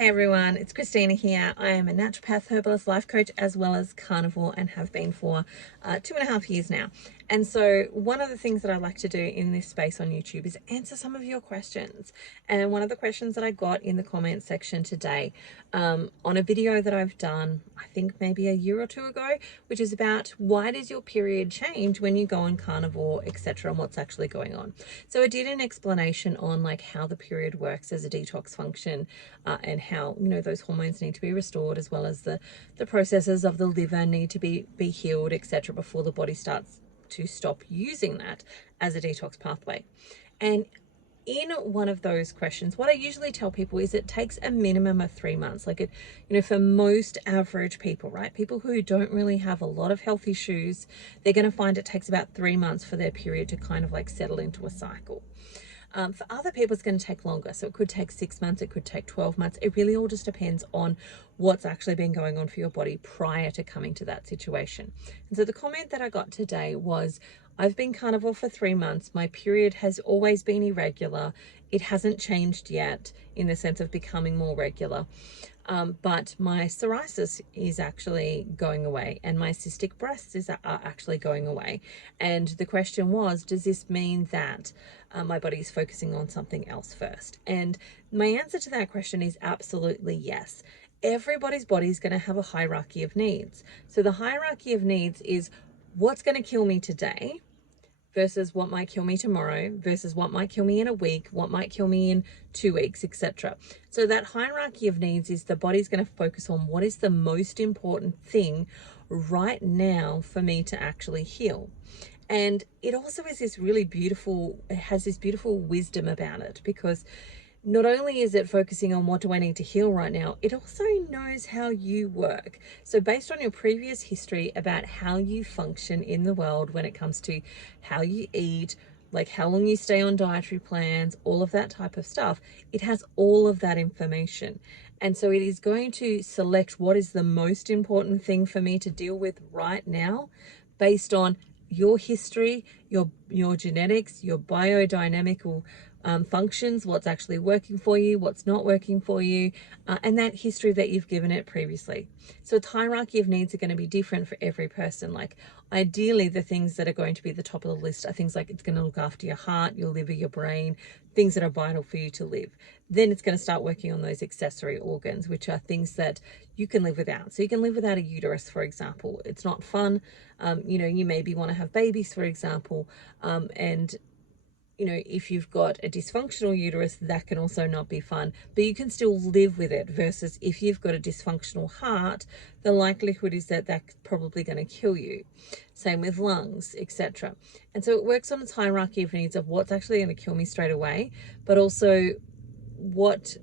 Hey everyone, it's Christina here. I am a naturopath, herbalist, life coach, as well as carnivore, and have been for 2.5 years now. And so one of the things that I like to do in this space on YouTube is answer some of your questions. And one of the questions that I got in the comment section today on a video that I've done, I think maybe a year or two ago, which is about why does your period change when you go on carnivore, etc., and what's actually going on. So I did an explanation on like how the period works as a detox function and how, you know, those hormones need to be restored, as well as the processes of the liver need to be healed, etc., before the body starts to stop using that as a detox pathway. And in one of those questions, what I usually tell people is it takes a minimum of 3 months. Like it, you know, for most average people, right? People who don't really have a lot of health issues, they're going to find it takes about 3 months for their period to kind of like settle into a cycle. For other people, it's going to take longer. So it could take 6 months, it could take 12 months. It really all just depends on what's actually been going on for your body prior to coming to that situation. And so the comment that I got today was, I've been carnivore for 3 months. My period has always been irregular. It hasn't changed yet in the sense of becoming more regular. But my psoriasis is actually going away, and my cystic breasts are actually going away. And the question was, does this mean that my body is focusing on something else first? And my answer to that question is absolutely yes. Everybody's body is going to have a hierarchy of needs. So the hierarchy of needs is what's going to kill me today versus what might kill me tomorrow, versus what might kill me in a week, what might kill me in 2 weeks, etc. So that hierarchy of needs is the body's going to focus on what is the most important thing right now for me to actually heal. And it also is this really beautiful, it has this beautiful wisdom about it, because not only is it focusing on what do I need to heal right now, it also knows how you work. So based on your previous history about how you function in the world when it comes to how you eat, like how long you stay on dietary plans, all of that type of stuff, it has all of that information. And so it is going to select what is the most important thing for me to deal with right now based on your history, your genetics, your biodynamical functions, what's actually working for you, what's not working for you, and that history that you've given it previously. So its hierarchy of needs are going to be different for every person. Like ideally, the things that are going to be at the top of the list are things like it's going to look after your heart, your liver, your brain, things that are vital for you to live. Then it's going to start working on those accessory organs, which are things that you can live without. So you can live without a uterus, for example. It's not fun. You know, you maybe want to have babies, for example, and you know, if you've got a dysfunctional uterus, that can also not be fun, but you can still live with it, versus if you've got a dysfunctional heart, the likelihood is that that's probably going to kill you. Same with lungs, etc. And so it works on its hierarchy of needs of what's actually going to kill me straight away, but also what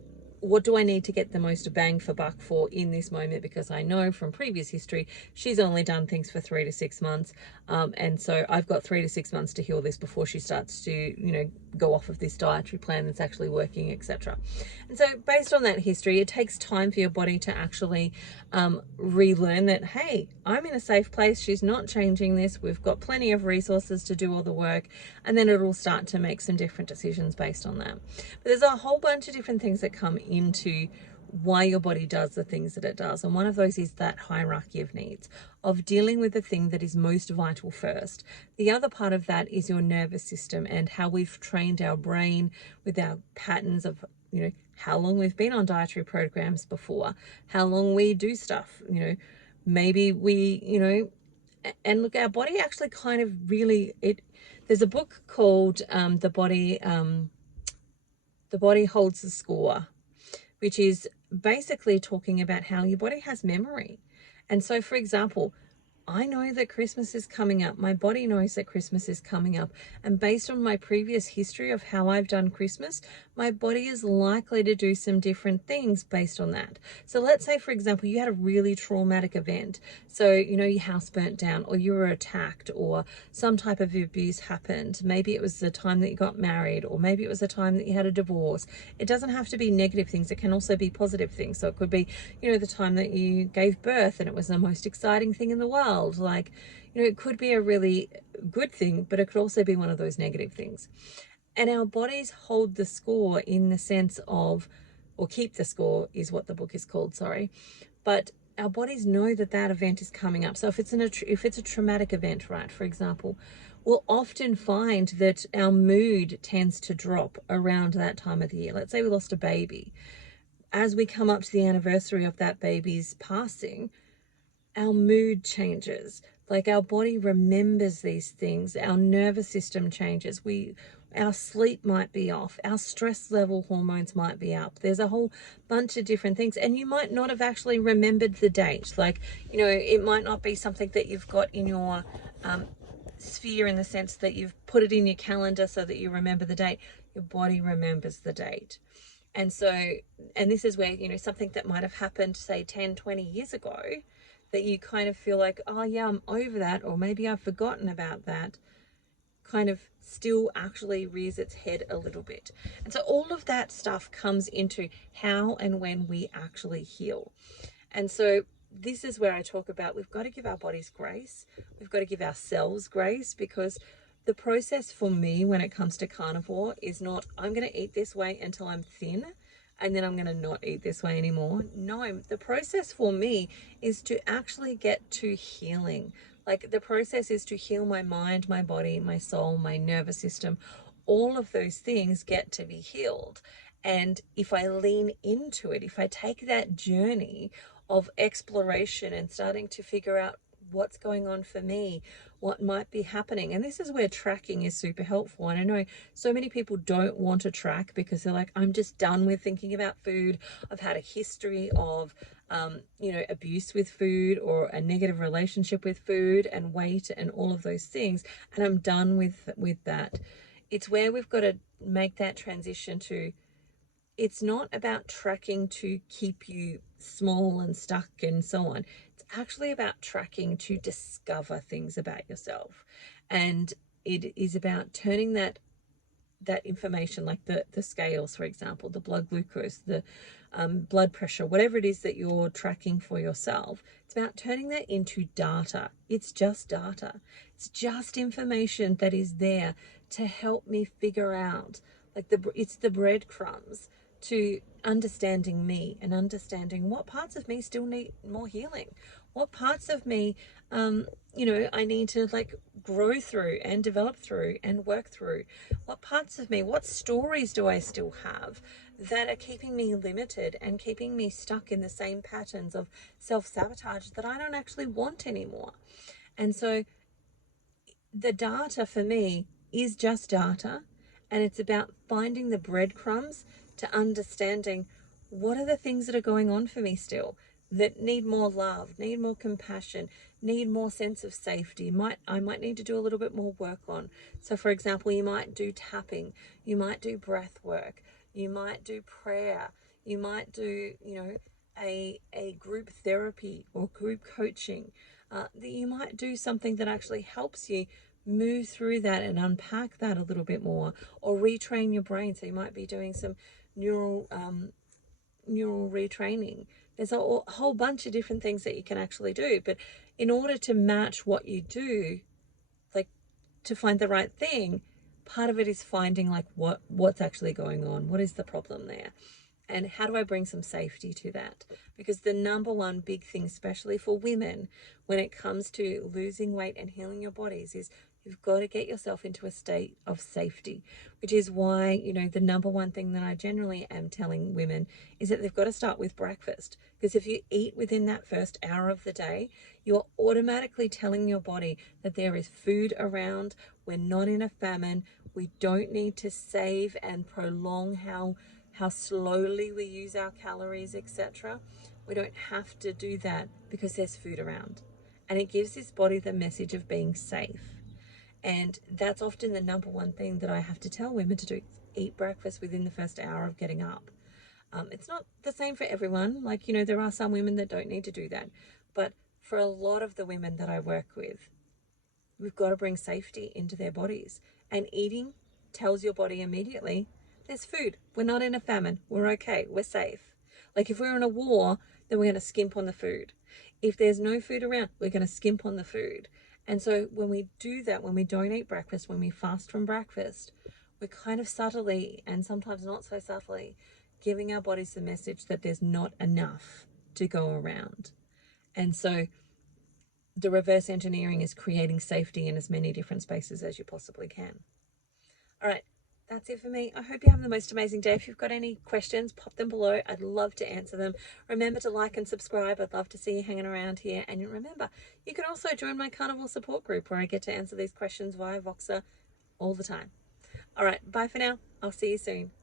do I need to get the most bang for buck for in this moment, because I know from previous history she's only done things for 3 to 6 months, and so I've got 3 to 6 months to heal this before she starts to, you know, go off of this dietary plan that's actually working, etc. And so based on that history, it takes time for your body to actually relearn that, hey, I'm in a safe place, she's not changing this, we've got plenty of resources to do all the work, and then it'll start to make some different decisions based on that. But there's a whole bunch of different things that come into why your body does the things that it does, and one of those is that hierarchy of needs, of dealing with the thing that is most vital first. The other part of that is your nervous system and how we've trained our brain with our patterns of, you know, how long we've been on dietary programs before, how long we do stuff, you know, maybe we, you know, and look, our body actually kind of really, there's a book called The Body Holds the Score, which is basically talking about how your body has memory. And so, for example, I know that Christmas is coming up. My body knows that Christmas is coming up. And based on my previous history of how I've done Christmas, my body is likely to do some different things based on that. So let's say, for example, you had a really traumatic event. So, you know, your house burnt down, or you were attacked, or some type of abuse happened. Maybe it was the time that you got married, or maybe it was the time that you had a divorce. It doesn't have to be negative things. It can also be positive things. So it could be, you know, the time that you gave birth and it was the most exciting thing in the world. Like, you know, it could be a really good thing, but it could also be one of those negative things. And our bodies hold the score in the sense of or keep the score is what the book is called, sorry. But our bodies know that that event is coming up. So if it's a traumatic event, right, for example, we'll often find that our mood tends to drop around that time of the year. Let's say we lost a baby. As we come up to the anniversary of that baby's passing, our mood changes. Like our body remembers these things. Our nervous system changes. Our sleep might be off. Our stress level hormones might be up. There's a whole bunch of different things. And you might not have actually remembered the date. Like, you know, it might not be something that you've got in your sphere in the sense that you've put it in your calendar so that you remember the date. Your body remembers the date. And so, and this is where, you know, something that might have happened, say 10, 20 years ago, that you kind of feel like, oh yeah, I'm over that, or maybe I've forgotten about that, kind of still actually rears its head a little bit. And so all of that stuff comes into how and when we actually heal. And so this is where I talk about we've got to give our bodies grace. We've got to give ourselves grace, because the process for me when it comes to carnivore is not, I'm going to eat this way until I'm thin and then I'm going to not eat this way anymore. No, the process for me is to actually get to healing. Like the process is to heal my mind, my body, my soul, my nervous system. All of those things get to be healed. And if I lean into it, if I take that journey of exploration and starting to figure out what's going on for me, what might be happening. And this is where tracking is super helpful. And I know so many people don't want to track because they're like, I'm just done with thinking about food. I've had a history of, you know, abuse with food or a negative relationship with food and weight and all of those things. And I'm done with that. It's where we've got to make that transition to, it's not about tracking to keep you small and stuck and so on. It's actually about tracking to discover things about yourself. And it is about turning that information, like the scales, for example, the blood glucose, the blood pressure, whatever it is that you're tracking for yourself, it's about turning that into data. It's just data. It's just information that is there to help me figure out, like it's the breadcrumbs to understanding me and understanding what parts of me still need more healing, what parts of me you know, I need to like grow through and develop through and work through, what parts of me, what stories do I still have that are keeping me limited and keeping me stuck in the same patterns of self-sabotage that I don't actually want anymore. And so the data for me is just data, and it's about finding the breadcrumbs to understanding what are the things that are going on for me still that need more love, need more compassion, need more sense of safety. I might need to do a little bit more work on. So for example, you might do tapping, you might do breath work, you might do prayer, you might do, you know, a group therapy or group coaching. That you might do something that actually helps you move through that and unpack that a little bit more, or retrain your brain. So you might be doing some neural retraining. There's a whole bunch of different things that you can actually do, but in order to match what you do, like to find the right thing, part of it is finding like what's actually going on, what is the problem there, and how do I bring some safety to that? Because the number one big thing, especially for women, when it comes to losing weight and healing your bodies, is you've got to get yourself into a state of safety, which is why, you know, the number one thing that I generally am telling women is that they've got to start with breakfast. Because if you eat within that first hour of the day, you're automatically telling your body that there is food around. We're not in a famine. We don't need to save and prolong how slowly we use our calories, etc. We don't have to do that because there's food around. And it gives this body the message of being safe. And that's often the number one thing that I have to tell women to do: eat breakfast within the first hour of getting up. It's not the same for everyone. Like, you know, there are some women that don't need to do that. But for a lot of the women that I work with, we've got to bring safety into their bodies. And eating tells your body immediately, there's food. We're not in a famine. We're okay. We're safe. Like if we're in a war, then we're going to skimp on the food. If there's no food around, we're going to skimp on the food. And so when we do that, when we don't eat breakfast, when we fast from breakfast, we're kind of subtly, and sometimes not so subtly, giving our bodies the message that there's not enough to go around. And so the reverse engineering is creating safety in as many different spaces as you possibly can. All right, that's it for me. I hope you have the most amazing day. If you've got any questions, pop them below. I'd love to answer them. Remember to like and subscribe. I'd love to see you hanging around here. And remember, you can also join my carnivore support group where I get to answer these questions via Voxer all the time. All right, bye for now. I'll see you soon.